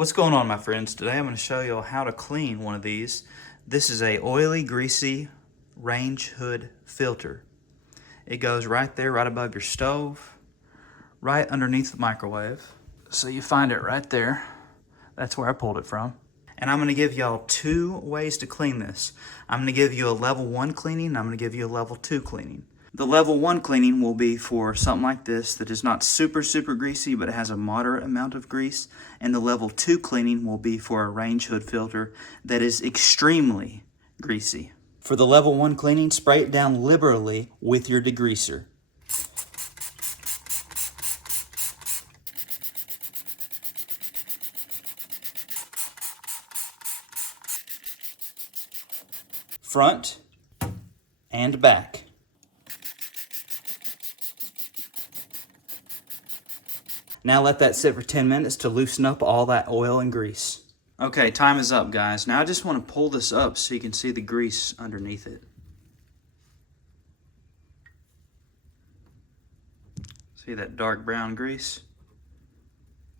What's going on, my friends? Today I'm going to show you how to clean one of these. This is a oily, greasy range hood filter. It goes right there, right above your stove, right underneath the microwave. So you find it right there. That's where I pulled it from. And I'm going to give y'all two ways to clean this. I'm going to give you a level 1 cleaning, and I'm going to give you a level 2 cleaning. The level 1 cleaning will be for something like this that is not super greasy, but it has a moderate amount of grease. And the level 2 cleaning will be for a range hood filter that is extremely greasy. For the level 1 cleaning, spray it down liberally with your degreaser. Front and back. Now let that sit for 10 minutes to loosen up all that oil and grease. Okay, time is up, guys. Now I just want to pull this up so you can see the grease underneath it. See that dark brown grease?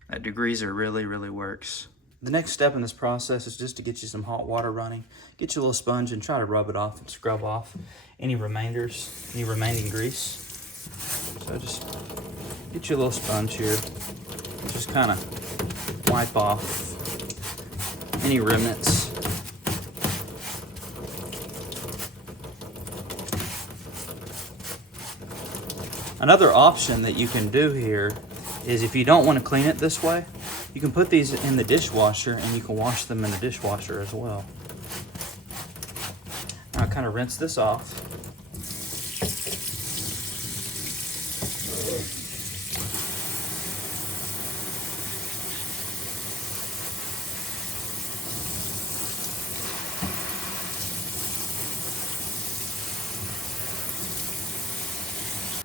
That degreaser really works. The next step in this process is just to get you some hot water running. Get you a little sponge and try to rub it off and scrub off any remaining grease. So just get you a little sponge here. Just kind of wipe off any remnants. Another option that you can do here is, if you don't want to clean it this way, you can put these in the dishwasher and you can wash them in the dishwasher as well. Now kind of rinse this off.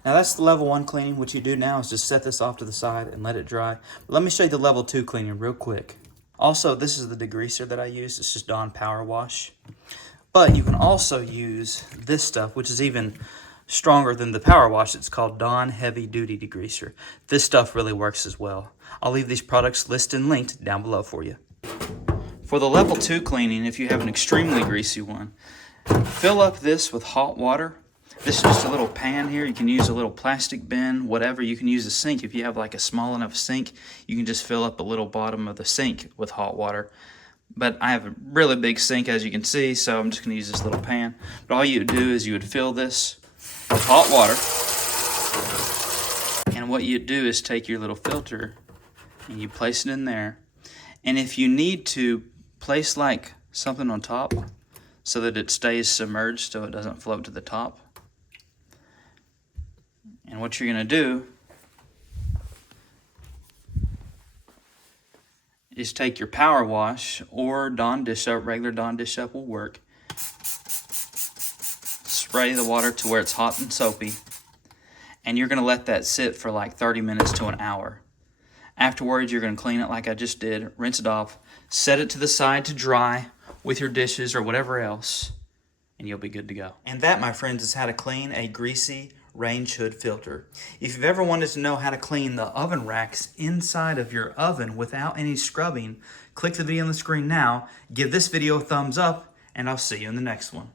Now that's the level 1 cleaning. What you do now is just set this off to the side and let it dry. But let me show you the level 2 cleaning real quick. Also, this is the degreaser that I use. It's just Dawn Power Wash. But you can also use this stuff, which is even stronger than the Power Wash. It's called Dawn Heavy Duty Degreaser. This stuff really works as well. I'll leave these products listed and linked down below for you. For the level 2 cleaning, if you have an extremely greasy one, fill up this with hot water. This is just a little pan here. You can use a little plastic bin, whatever. You can use a sink. If you have like a small enough sink, you can just fill up the little bottom of the sink with hot water. But I have a really big sink, as you can see, so I'm just going to use this little pan. But all you would do is you would fill this with hot water. And what you'd do is take your little filter and you place it in there. And if you need to, place like something on top so that it stays submerged so it doesn't float to the top. And what you're going to do is take your Power Wash or Dawn Dish Soap, regular Dawn Dish Soap will work. Spray the water to where it's hot and soapy. And you're going to let that sit for like 30 minutes to an hour. Afterwards, you're going to clean it like I just did, rinse it off, set it to the side to dry with your dishes or whatever else, and you'll be good to go. And that, my friends, is how to clean a greasy range hood filter. If you've ever wanted to know how to clean the oven racks inside of your oven without any scrubbing, click the video on the screen now, give this video a thumbs up, and I'll see you in the next one.